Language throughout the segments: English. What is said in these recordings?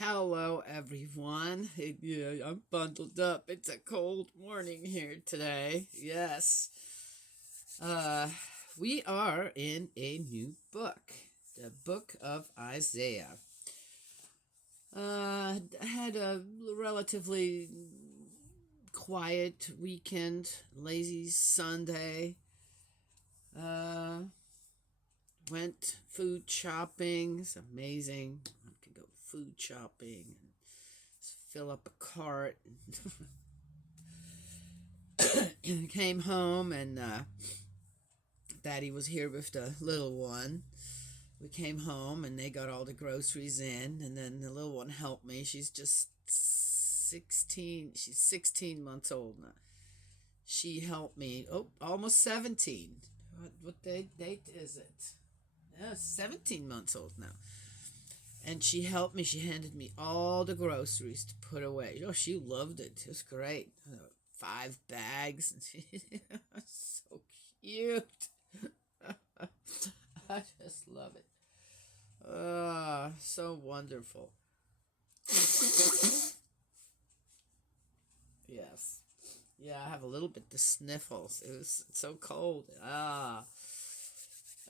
Hello, everyone. Yeah, I'm bundled up. It's a cold morning here today. Yes. Uh, we are in a new book, the book of Isaiah. I had a relatively quiet weekend, lazy Sunday. Uh, went food shopping. It's amazing. I could go food shopping and fill up a cart. Came home and Daddy was here with the little one. We came home and they got all the groceries in, and then the little one helped me. She's just 16. She's 16 months old now. She helped me. Oh, almost 17. What date is it? Yeah, 17 months old now. And she helped me. She handed me all the groceries to put away. Oh, she loved it. It was great. 5 bags. So cute. I just love it. So wonderful. Yes. Yeah, I have a little bit the sniffles. It was so cold. All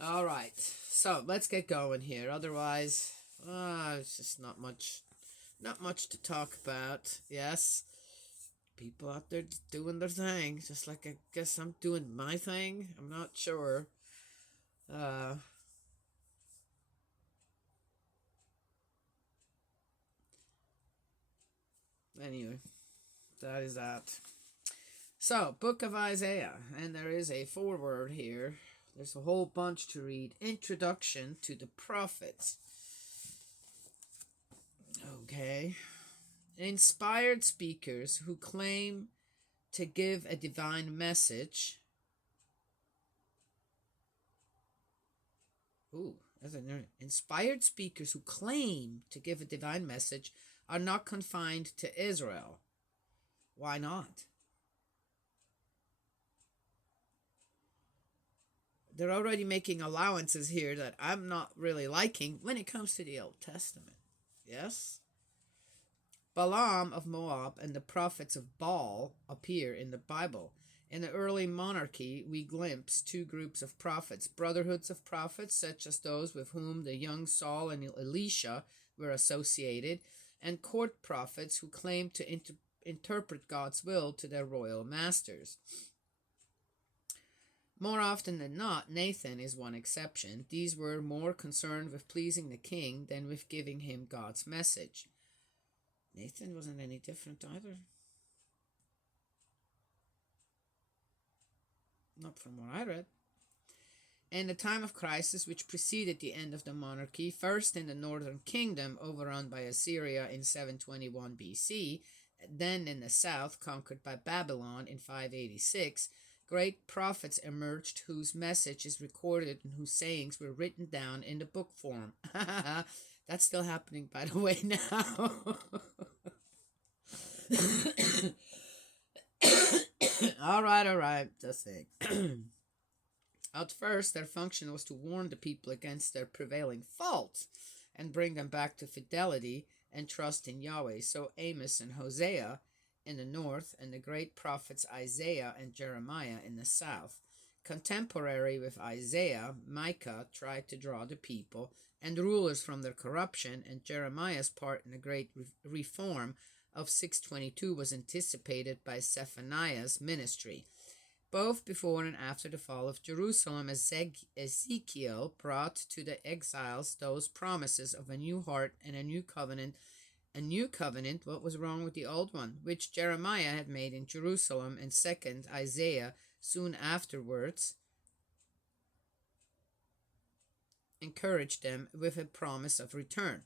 right. So let's get going here. Otherwise, it's just not much to talk about. Yes. People out there just doing their thing, just like I guess I'm doing my thing. I'm not sure. Uh, anyway, that is that. So, Book of Isaiah, and there is a foreword here. There's a whole bunch to read. Introduction to the prophets. Okay. Inspired speakers who claim to give a divine message. Ooh, that's an inspired speakers who claim to give a divine message are not confined to Israel. Why not? They're already making allowances here that I'm not really liking when it comes to the Old Testament. Yes? Balaam of Moab and the prophets of Baal appear in the Bible. In the early monarchy, we glimpse two groups of prophets, brotherhoods of prophets, such as those with whom the young Saul and Elisha were associated, and court prophets who claimed to interpret God's will to their royal masters. More often than not, Nathan is one exception. These were more concerned with pleasing the king than with giving him God's message. Nathan wasn't any different either. Not from what I read. In the time of crisis which preceded the end of the monarchy, first in the northern kingdom overrun by Assyria in 721 BC, then in the south conquered by Babylon in 586, great prophets emerged whose message is recorded and whose sayings were written down in the book form. That's still happening, by the way, now. All right, just saying. At first, their function was to warn the people against their prevailing faults and bring them back to fidelity and trust in Yahweh. So Amos and Hosea in the north, and the great prophets Isaiah and Jeremiah in the south. Contemporary with Isaiah, Micah tried to draw the people and rulers from their corruption, and Jeremiah's part in the great reform of 622 was anticipated by Zephaniah's ministry. Both before and after the fall of Jerusalem, Ezekiel brought to the exiles those promises of a new heart and a new covenant. A new covenant, what was wrong with the old one, which Jeremiah had made in Jerusalem, and second, Isaiah soon afterwards encouraged them with a promise of return.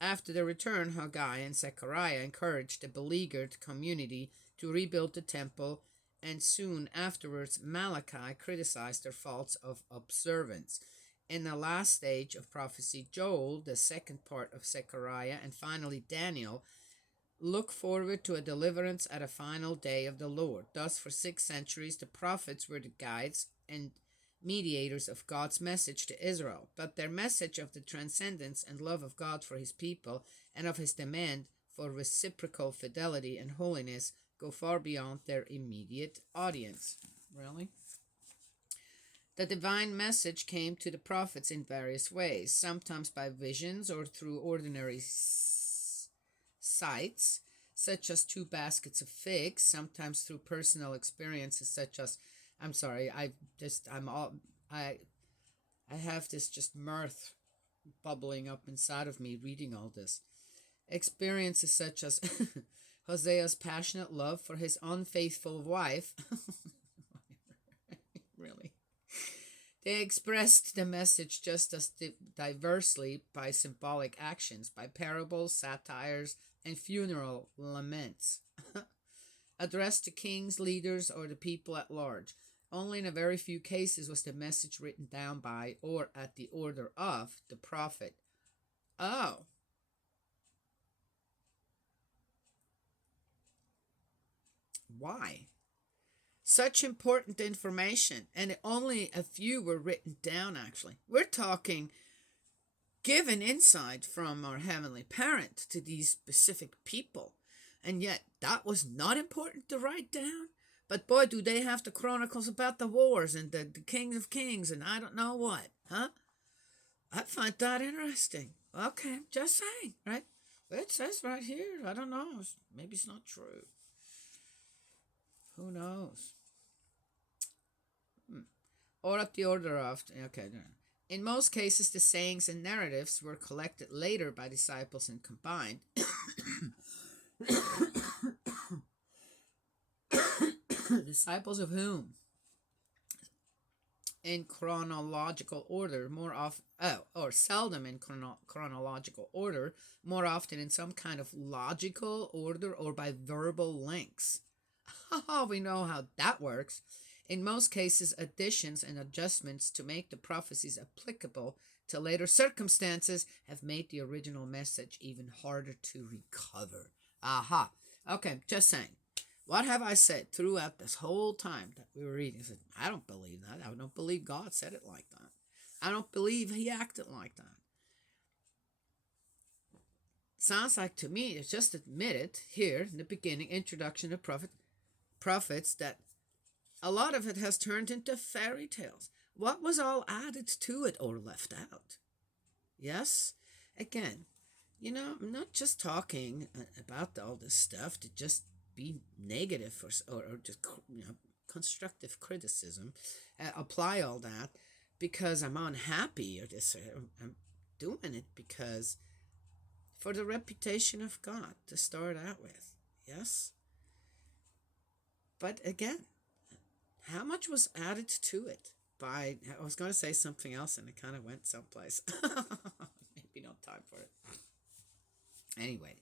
After the return, Haggai and Zechariah encouraged the beleaguered community to rebuild the temple, and soon afterwards Malachi criticized their faults of observance. In the last stage of prophecy, Joel, the second part of Zechariah, and finally Daniel look forward to a deliverance at a final day of the Lord. Thus, for 6 centuries, the prophets were the guides and mediators of God's message to Israel, but their message of the transcendence and love of God for his people and of his demand for reciprocal fidelity and holiness go far beyond their immediate audience. Really? The divine message came to the prophets in various ways, sometimes by visions or through ordinary sights, such as 2 baskets of figs, sometimes through personal experiences such as I have this just mirth bubbling up inside of me reading all this. Experiences such as Hosea's passionate love for his unfaithful wife. Really? They expressed the message just as diversely by symbolic actions, by parables, satires, and funeral laments, addressed to kings, leaders, or the people at large. Only in a very few cases was the message written down by or at the order of the prophet. Oh. Why? Such important information, and only a few were written down, actually. We're talking given insight from our Heavenly Parent to these specific people, and yet that was not important to write down. But boy, do they have the chronicles about the wars and the kings of kings and I don't know what, huh? I find that interesting. Okay, just saying, right? It says right here, I don't know, maybe it's not true. Who knows? Or at the order of, okay. In most cases, the sayings and narratives were collected later by disciples and combined. Disciples of whom? In chronological order, more often, or seldom in chronological order, more often in some kind of logical order or by verbal links. We know how that works. In most cases, additions and adjustments to make the prophecies applicable to later circumstances have made the original message even harder to recover. Aha. Okay, just saying. What have I said throughout this whole time that we were reading? I don't believe that. I don't believe God said it like that. I don't believe he acted like that. Sounds like to me, it's just admitted here in the beginning, introduction to prophets, that a lot of it has turned into fairy tales. What was all added to it or left out? Yes? Again, I'm not just talking about all this stuff to just be negative or just constructive criticism. Apply all that because I'm unhappy or this. I'm doing it because for the reputation of God to start out with. Yes? But again, how much was added to it by, I was going to say something else and it kind of went someplace. Maybe not time for it. Anyway.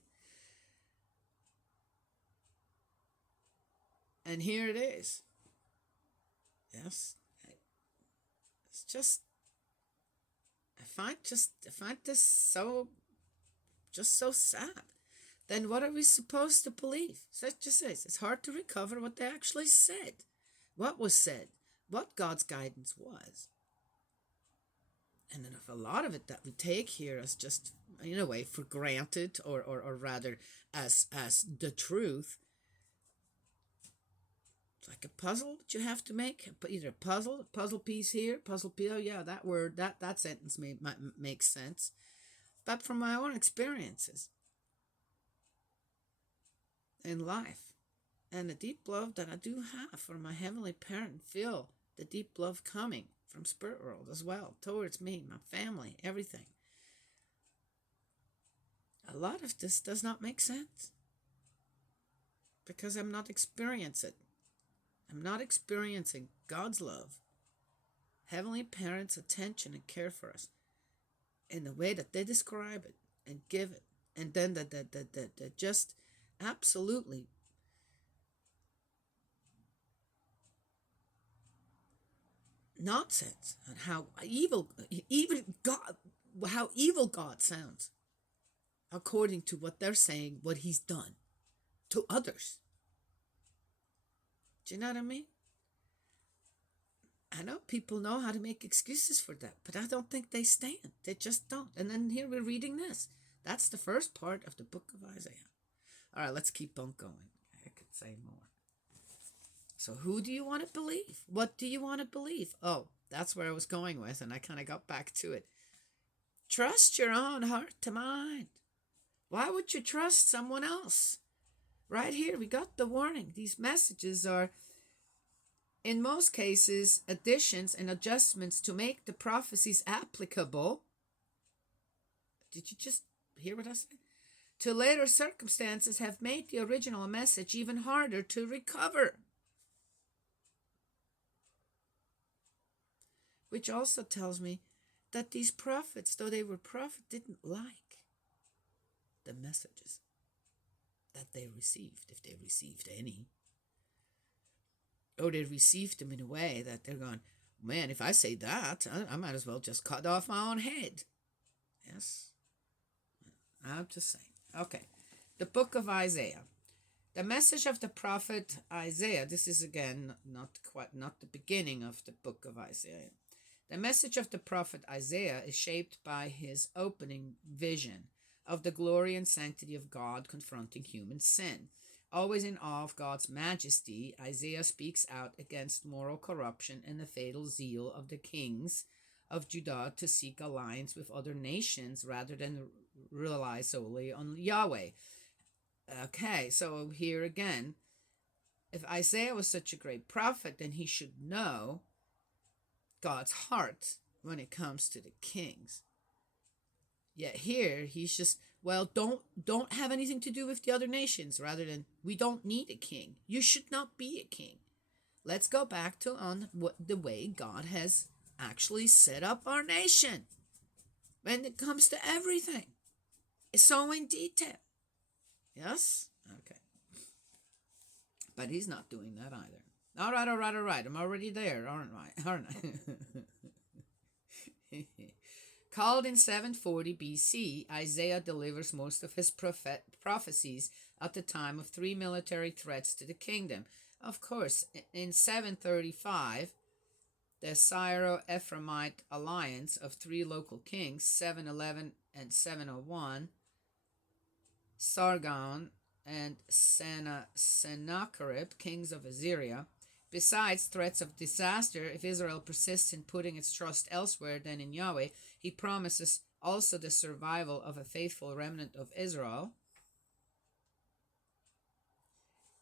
And here it is. Yes. It's just, I find this so sad. Then what are we supposed to believe? So it just says it's hard to recover what they actually said. What was said, what God's guidance was. And then if a lot of it that we take here as just, in a way, for granted, or rather as the truth, it's like a puzzle that you have to make. Either a puzzle piece here, puzzle piece, oh yeah, that word, that sentence might make sense. But from my own experiences in life, and the deep love that I do have for my Heavenly Parent, feel the deep love coming from Spirit World as well, towards me, my family, everything. A lot of this does not make sense because I'm not experiencing it. I'm not experiencing God's love, Heavenly Parent's attention and care for us in the way that they describe it and give it. And then the just absolutely nonsense and how evil God sounds according to what they're saying, what he's done to others. Do you know what I mean? I know people know how to make excuses for that, but I don't think they stand. They just don't. And then here we're reading this. That's the first part of the book of Isaiah. All right, let's keep on going. I could say more. So who do you want to believe? What do you want to believe? Oh, that's where I was going with, and I kind of got back to it. Trust your own heart to mind. Why would you trust someone else? Right here, we got the warning. These messages are, in most cases, additions and adjustments to make the prophecies applicable. Did you just hear what I said? To later circumstances have made the original message even harder to recover. Which also tells me that these prophets, though they were prophets, didn't like the messages that they received, if they received any. Or they received them in a way that they're going, man, if I say that, I might as well just cut off my own head. Yes? I'm just saying. Okay. The book of Isaiah. The message of the prophet Isaiah. This is again not the beginning of the book of Isaiah. The message of the prophet Isaiah is shaped by his opening vision of the glory and sanctity of God confronting human sin. Always in awe of God's majesty, Isaiah speaks out against moral corruption and the fatal zeal of the kings of Judah to seek alliance with other nations rather than rely solely on Yahweh. Okay, so here again, if Isaiah was such a great prophet, then he should know God's heart when it comes to the kings. Yet here he's just, well, don't have anything to do with the other nations, rather than we don't need a king. You should not be a king. Let's go back to the way God has actually set up our nation when it comes to everything. It's so in detail. Yes? Okay. But he's not doing that either. All right. I'm already there, aren't I? Called in 740 BC, Isaiah delivers most of his prophecies at the time of three military threats to the kingdom. Of course, in 735, the Syro-Ephraimite alliance of three local kings, 711 and 701, Sargon and Sennacherib, kings of Assyria. Besides threats of disaster if Israel persists in putting its trust elsewhere than in Yahweh, he promises also the survival of a faithful remnant of Israel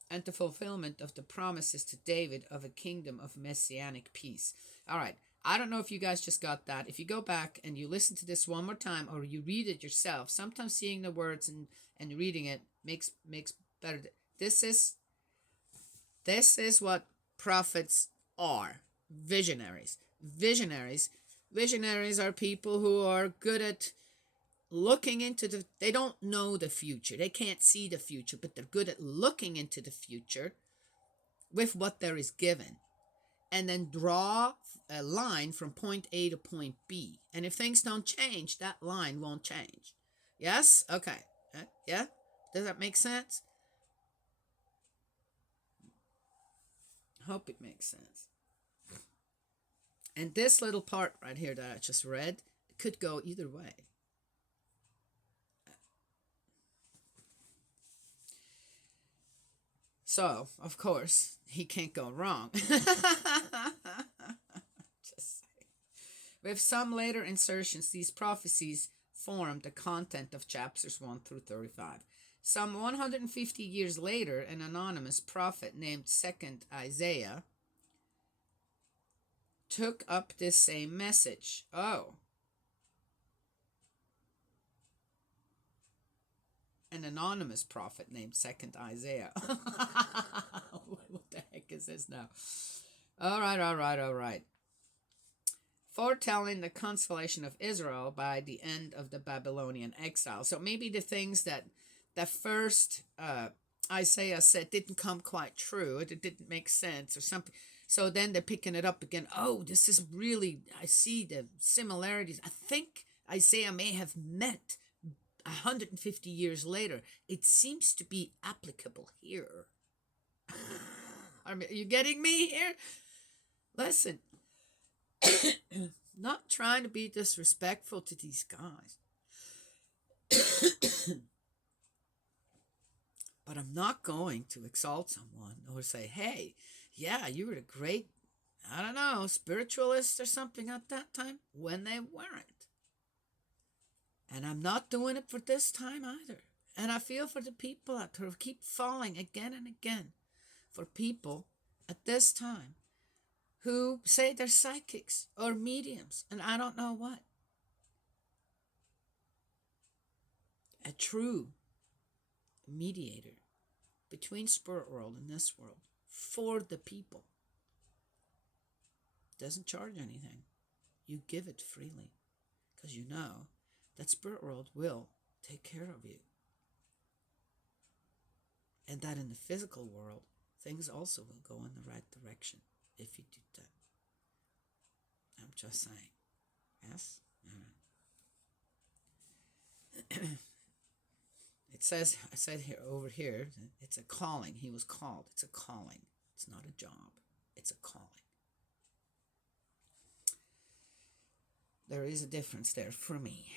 and the fulfillment of the promises to David of a kingdom of messianic peace. All right, I don't know if you guys just got that. If you go back and you listen to this one more time or you read it yourself, sometimes seeing the words and reading it makes better. This is what prophets are. Visionaries are people who are good at looking into they don't know the future, they can't see the future, but they're good at looking into the future with what there is given, and then draw a line from point A to point B, and if things don't change, that line won't change. Yes? Okay. Yeah? Does that make sense? Hope it makes sense. And this little part right here that I just read could go either way. So, of course, he can't go wrong. Just saying. With some later insertions, these prophecies form the content of chapters 1 through 35. Some 150 years later, an anonymous prophet named 2nd Isaiah took up this same message. Oh. An anonymous prophet named 2nd Isaiah. What the heck is this now? All right. Foretelling the consolation of Israel by the end of the Babylonian exile. So maybe the things that the first Isaiah said didn't come quite true. It didn't make sense or something. So then they're picking it up again. Oh, this is really, I see the similarities. I think Isaiah may have meant 150 years later. It seems to be applicable here. Are you getting me here? Listen, Not trying to be disrespectful to these guys. But I'm not going to exalt someone or say, hey, yeah, you were a great, I don't know, spiritualist or something at that time, when they weren't. And I'm not doing it for this time either. And I feel for the people out there who keep falling again and again. For people at this time who say they're psychics or mediums and I don't know what. A true mediator between spirit world and this world for the people doesn't charge anything. You give it freely because you know that spirit world will take care of you. And that in the physical world, things also will go in the right direction if you do that. I'm just saying. Yes? It says, I said here, over here, it's a calling. He was called. It's a calling. It's not a job. It's a calling. There is a difference there for me.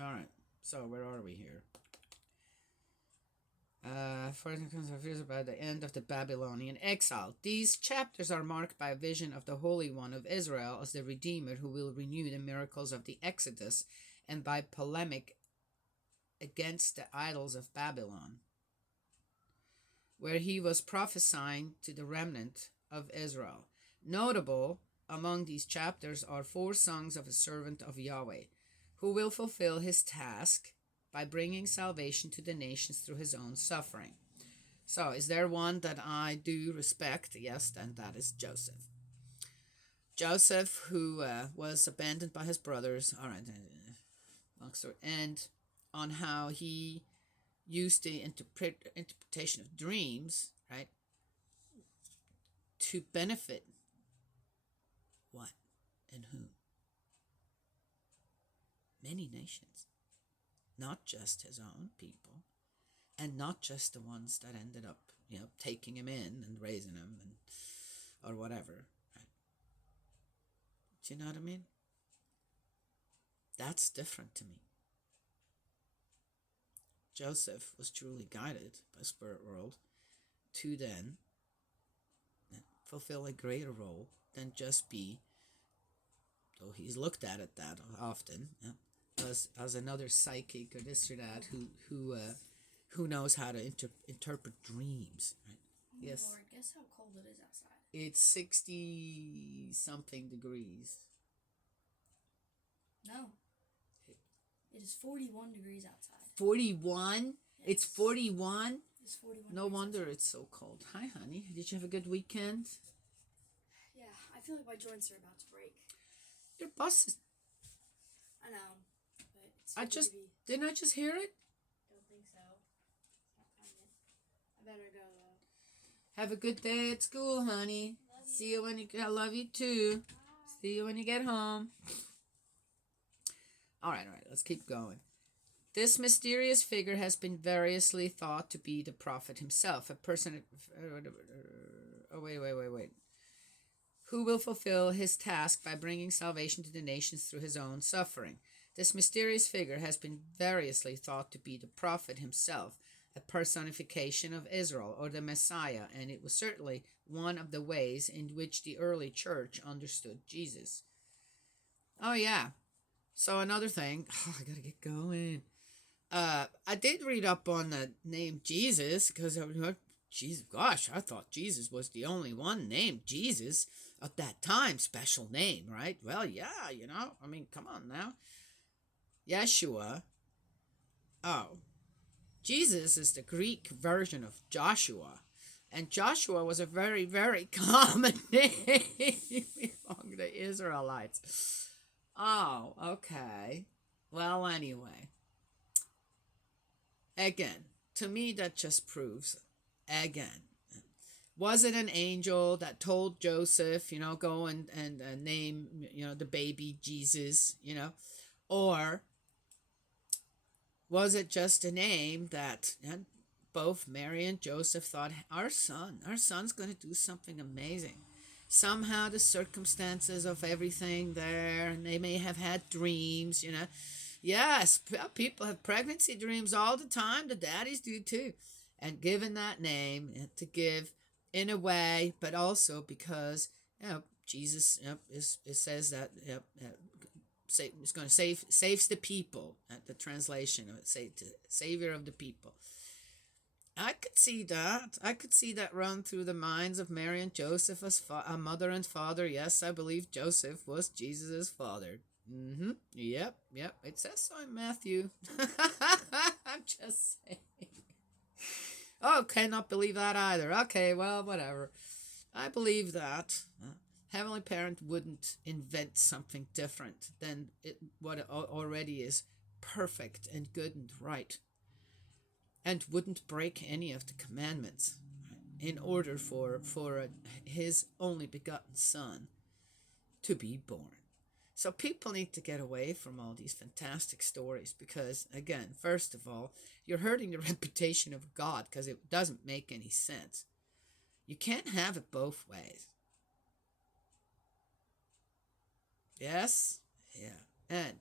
All right. So where are we here? For by the end of the Babylonian exile. These chapters are marked by a vision of the Holy One of Israel as the Redeemer who will renew the miracles of the Exodus and by polemic against the idols of Babylon, where he was prophesying to the remnant of Israel. Notable among these chapters are 4 songs of a servant of Yahweh, who will fulfill his task by bringing salvation to the nations through his own suffering. So, is there one that I do respect? Yes, then that is Joseph. Joseph, who was abandoned by his brothers, all right, long story, and on how he used the interpretation of dreams, right, to benefit what and whom? Many nations. Not just his own people, and not just the ones that ended up, taking him in and raising him and or whatever. Right? Do you know what I mean? That's different to me. Joseph was truly guided by Spirit World to then fulfill a greater role than just be, though he's looked at it that often, as another psychic or this or that who knows how to interpret dreams. Right? Oh yes. Lord, guess how cold it is outside. It's 60 something degrees. No. It is 41 degrees outside. 41? Yes. It's 41? It's 41. No wonder outside. It's so cold. Hi, honey. Did you have a good weekend? Yeah, I feel like my joints are about to break. Your bus is... I know. But it's Didn't I just hear it? Don't think so. I better go though. Have a good day at school, honey. See you when you... I love you too. Bye. See you when you get home. All right. Let's keep going. This mysterious figure has been variously thought to be the prophet himself, a person... Oh, wait. Who will fulfill his task by bringing salvation to the nations through his own suffering. This mysterious figure has been variously thought to be the prophet himself, a personification of Israel or the Messiah, and it was certainly one of the ways in which the early church understood Jesus. Oh, yeah. So another thing, I gotta get going. I did read up on the name Jesus because Jesus. Gosh, I thought Jesus was the only one named Jesus at that time. Special name, right? Well, yeah, I mean, come on now. Yeshua. Oh, Jesus is the Greek version of Joshua. And Joshua was a very, very common name among the Israelites. Oh, okay. Well, anyway. Again, to me, that just proves, again, was it an angel that told Joseph, go and name, the baby Jesus, or was it just a name that both Mary and Joseph thought, our son's going to do something amazing. Somehow the circumstances of everything there, and they may have had dreams, you know. Yes, people have pregnancy dreams all the time. The daddies do too. And given that name to give in a way, but also because, Jesus, it says that it's going to saves the people. At the translation of it, say savior of the people. I could see that. I could see that run through the minds of Mary and Joseph as a mother and father. Yes, I believe Joseph was Jesus' father. Yep. It says so in Matthew. I'm just saying. Oh, cannot believe that either. Okay, well, whatever. I believe that. Heavenly Parent wouldn't invent something different than what it already is perfect and good and right, and wouldn't break any of the commandments in order for his only begotten Son to be born. So people need to get away from all these fantastic stories because, again, first of all, you're hurting the reputation of God because it doesn't make any sense. You can't have it both ways. Yes? Yeah. And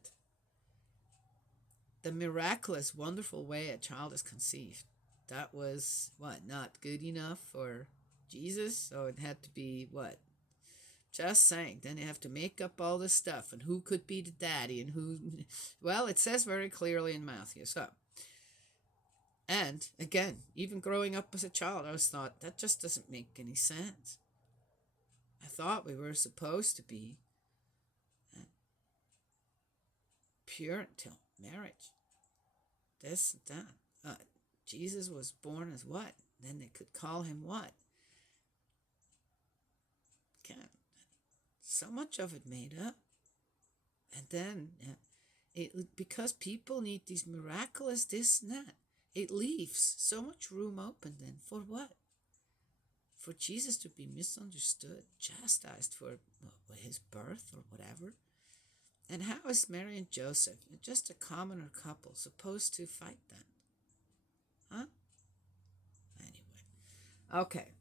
the miraculous, wonderful way a child is conceived, that was, not good enough for Jesus? So it had to be, Just saying. Then they have to make up all this stuff and who could be the daddy and who... Well, it says very clearly in Matthew. So, and again, even growing up as a child, I always thought, that just doesn't make any sense. I thought we were supposed to be pure until marriage. This and that. Jesus was born as what? Then they could call him what? Can't. So much of it made up. And then, because people need these miraculous this and that, it leaves so much room open then for what? For Jesus to be misunderstood, chastised for his birth or whatever. And how is Mary and Joseph, just a commoner couple, supposed to fight that? Huh? Anyway. Okay.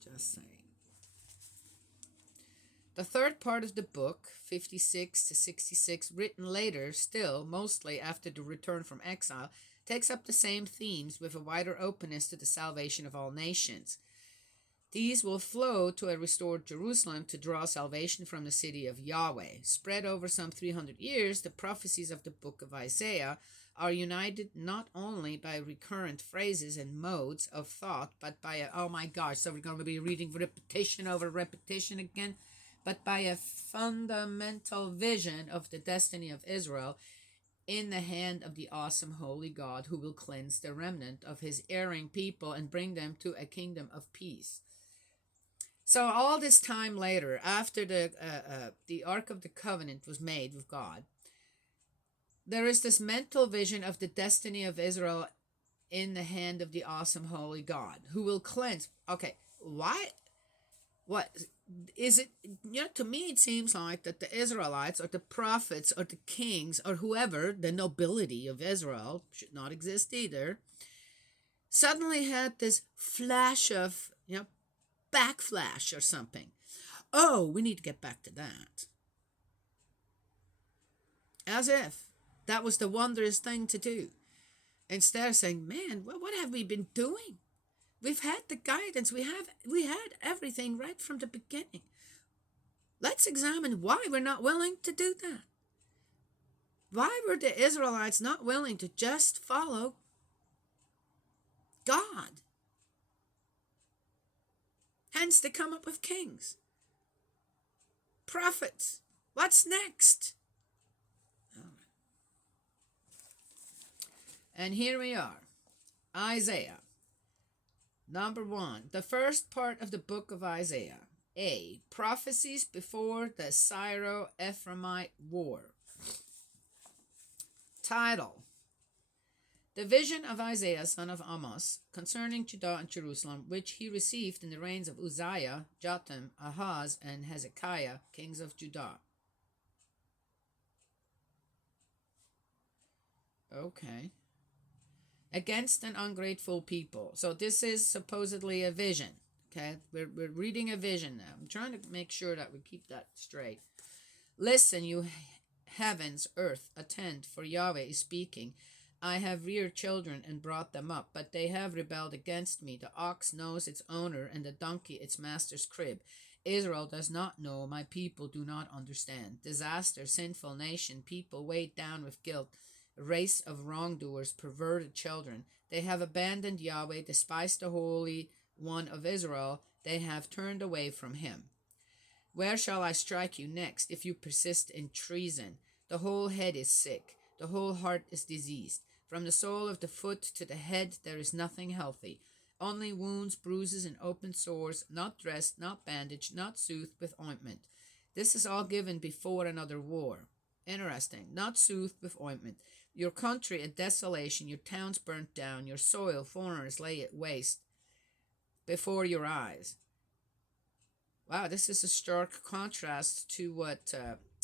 Just saying. The third part of the book, 56 to 66, written later, still, mostly after the return from exile, takes up the same themes with a wider openness to the salvation of all nations. These will flow to a restored Jerusalem to draw salvation from the city of Yahweh. Spread over some 300 years, the prophecies of the book of Isaiah are united not only by recurrent phrases and modes of thought, but by oh my gosh, so we're going to be reading repetition over repetition again, but by a fundamental vision of the destiny of Israel in the hand of the awesome holy God who will cleanse the remnant of his erring people and bring them to a kingdom of peace. So all this time later, after the Ark of the Covenant was made with God, there is this mental vision of the destiny of Israel in the hand of the awesome holy God who will cleanse. Okay, why? What is it? To me it seems like that the Israelites or the prophets or the kings or whoever, the nobility of Israel, should not exist either, suddenly had this flash of, backflash or something. Oh, we need to get back to that. As if that was the wondrous thing to do. Instead of saying, man, what have we been doing? We've had the guidance. We had everything right from the beginning. Let's examine why we're not willing to do that. Why were the Israelites not willing to just follow God? Hence, they come up with kings, prophets. What's next? All right. And here we are, Isaiah. Number 1, the first part of the book of Isaiah. A, prophecies before the Syro-Ephraimite war. Title: The vision of Isaiah, son of Amos, concerning Judah and Jerusalem, which he received in the reigns of Uzziah, Jotham, Ahaz, and Hezekiah, kings of Judah. Okay. against an ungrateful people. So this is supposedly a vision. Okay, we're reading a vision now. I'm trying to make sure that we keep that straight. Listen, you heavens, earth, attend, for Yahweh is speaking. I have reared children and brought them up, but they have rebelled against me. The ox knows its owner, and the donkey its master's crib. Israel does not know, my people do not understand. Disaster, sinful nation, people weighed down with guilt, a race of wrongdoers, perverted children. They have abandoned Yahweh, despised the Holy One of Israel. They have turned away from him. Where shall I strike you next if you persist in treason? The whole head is sick, the whole heart is diseased. From the sole of the foot to the head there is nothing healthy. Only wounds, bruises, and open sores, not dressed, not bandaged, not soothed with ointment. This is all given before another war. Interesting. Not soothed with ointment. Your country a desolation, your towns burnt down, your soil foreigners lay it waste before your eyes. Wow, this is a stark contrast to what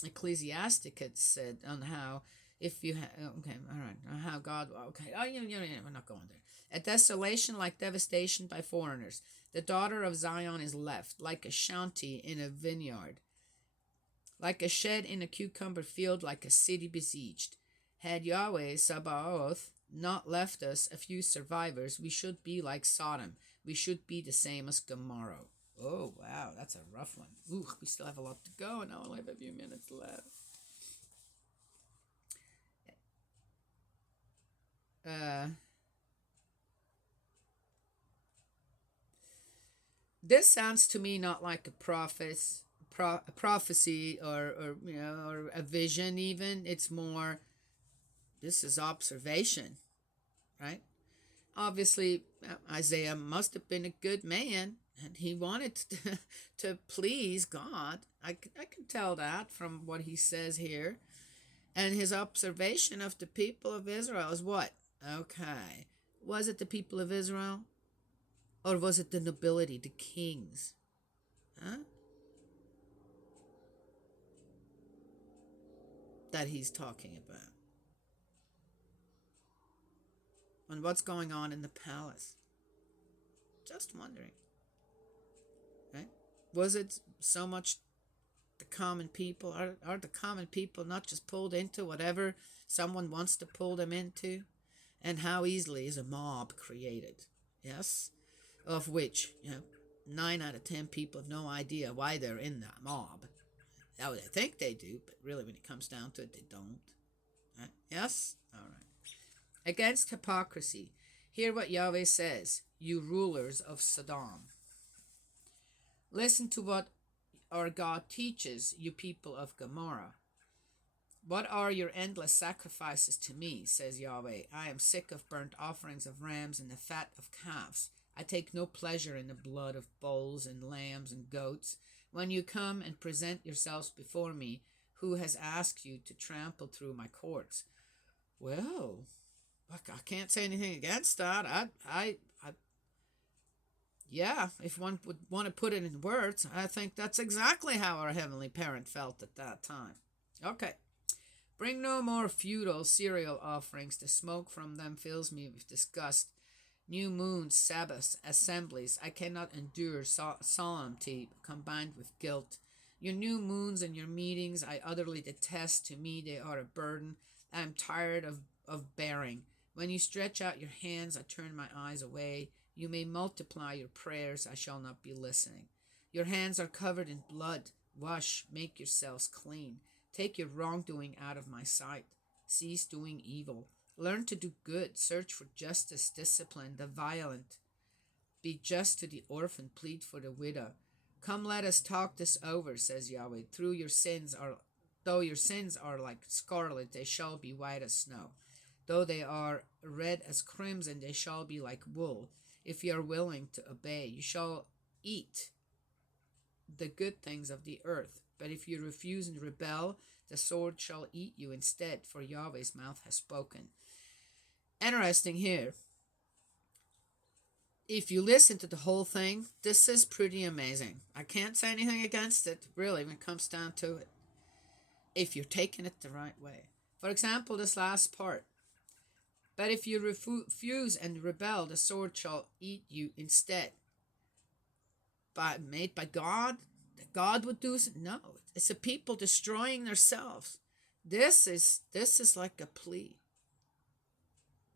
Ecclesiastic had said on how if you okay, all right, how God okay, we're not going there. A desolation like devastation by foreigners. The daughter of Zion is left like a shanty in a vineyard, like a shed in a cucumber field, like a city besieged. Had Yahweh Sabaoth not left us a few survivors, we should be like Sodom. We should be the same as Gomorrah. Oh, wow, that's a rough one. Ooh, we still have a lot to go, and I only have a few minutes left. This sounds to me not like a prophecy or or a vision even. It's more, this is observation, right? Obviously, Isaiah must have been a good man, and he wanted to please God. I can tell that from what he says here. And his observation of the people of Israel is what? Okay. Was it the people of Israel? Or was it the nobility, the kings? Huh? That he's talking about. And what's going on in the palace? Just wondering. Right? Was it so much the common people? Are the common people not just pulled into whatever someone wants to pull them into? And how easily is a mob created? Yes? Of which, 9 out of 10 people have no idea why they're in that mob. Now they think they do, but really when it comes down to it, they don't. Right? Yes? All right. Against hypocrisy, hear what Yahweh says, you rulers of Sodom. Listen to what our God teaches, you people of Gomorrah. What are your endless sacrifices to me, says Yahweh. I am sick of burnt offerings of rams and the fat of calves. I take no pleasure in the blood of bulls and lambs and goats. When you come and present yourselves before me, who has asked you to trample through my courts? Well, I can't say anything against that. Yeah, if one would want to put it in words, I think that's exactly how our Heavenly Parent felt at that time. Okay. Bring no more futile cereal offerings. The smoke from them fills me with disgust. New moons, Sabbaths, assemblies. I cannot endure solemnity combined with guilt. Your new moons and your meetings I utterly detest. To me they are a burden I am tired of bearing. When you stretch out your hands, I turn my eyes away. You may multiply your prayers, I shall not be listening. Your hands are covered in blood. Wash, make yourselves clean. Take your wrongdoing out of my sight. Cease doing evil. Learn to do good. Search for justice, discipline the violent. Be just to the orphan. Plead for the widow. Come, let us talk this over, says Yahweh. Though your sins are like scarlet, they shall be white as snow. Though they are red as crimson, they shall be like wool. If you are willing to obey, you shall eat the good things of the earth. But if you refuse and rebel, the sword shall eat you instead, for Yahweh's mouth has spoken. Interesting here. If you listen to the whole thing, this is pretty amazing. I can't say anything against it, really, when it comes down to it. If you're taking it the right way. For example, this last part. But if you refuse and rebel, the sword shall eat you instead. Made by God? That God would do? No. It's a people destroying themselves. This is like a plea.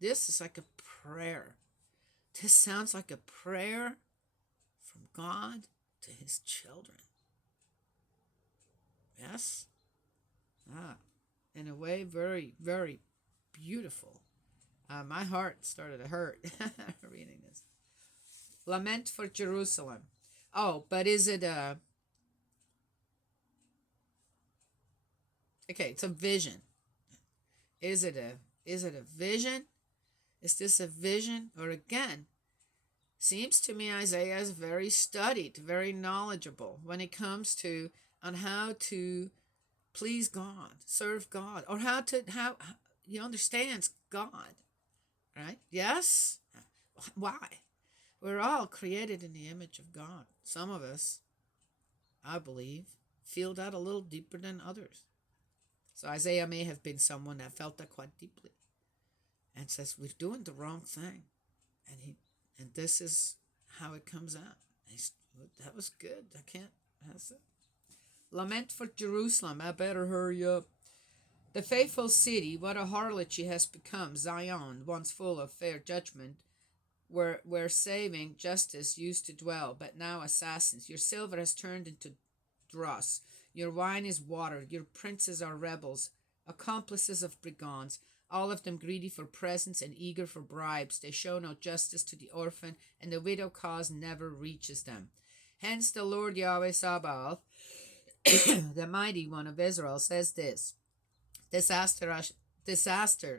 This is like a prayer. This sounds like a prayer from God to his children. Yes? In a way, very, very beautiful. My heart started to hurt reading this. Lament for Jerusalem. Oh, but is it a... Okay, it's a vision. Is it a vision? Is this a vision? Or again, seems to me Isaiah is very studied, very knowledgeable when it comes to on how to please God, serve God, or how he understands God, right? Yes? Why? We're all created in the image of God. Some of us, I believe, feel that a little deeper than others. So Isaiah may have been someone that felt that quite deeply and says, we're doing the wrong thing. And this is how it comes out. That was good. That's it. Lament for Jerusalem. I better hurry up. The faithful city, what a harlot she has become. Zion, once full of fair judgment, where saving justice used to dwell, but now assassins. Your silver has turned into dross. Your wine is water. Your princes are rebels, accomplices of brigands, all of them greedy for presents and eager for bribes. They show no justice to the orphan, and the widow cause never reaches them. Hence the Lord Yahweh Sabaoth, the mighty one of Israel, says this: Disaster,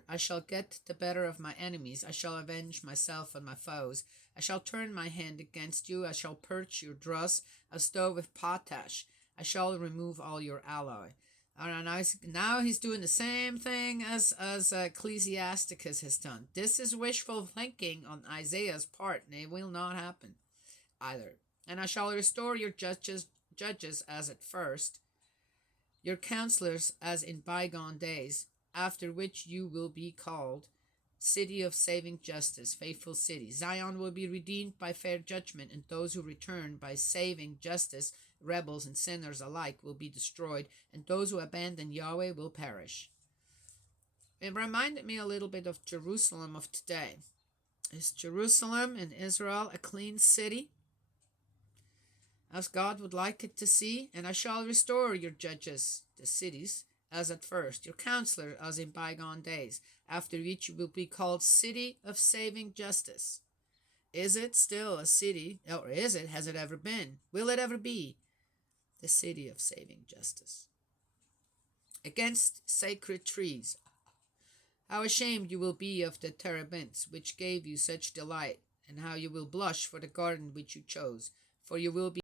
I shall get the better of my enemies. I shall avenge myself on my foes. I shall turn my hand against you. I shall purge your dross as though with potash. I shall remove all your alloy. Now he's doing the same thing as Ecclesiasticus has done. This is wishful thinking on Isaiah's part, and it will not happen either. And I shall restore your judges as at first, your counselors as in bygone days, after which you will be called city of saving justice, faithful city. Zion will be redeemed by fair judgment, and those who return by saving justice, rebels and sinners alike, will be destroyed, and those who abandon Yahweh will perish. It reminded me a little bit of Jerusalem of today. Is Jerusalem in Israel a clean city, as God would like it to see? And I shall restore your judges, the cities, as at first, your counselor as in bygone days, after which you will be called city of saving justice. Is it still a city, or has it ever been? Will it ever be the city of saving justice? Against sacred trees, how ashamed you will be of the terebinths which gave you such delight, and how you will blush for the garden which you chose, for you will be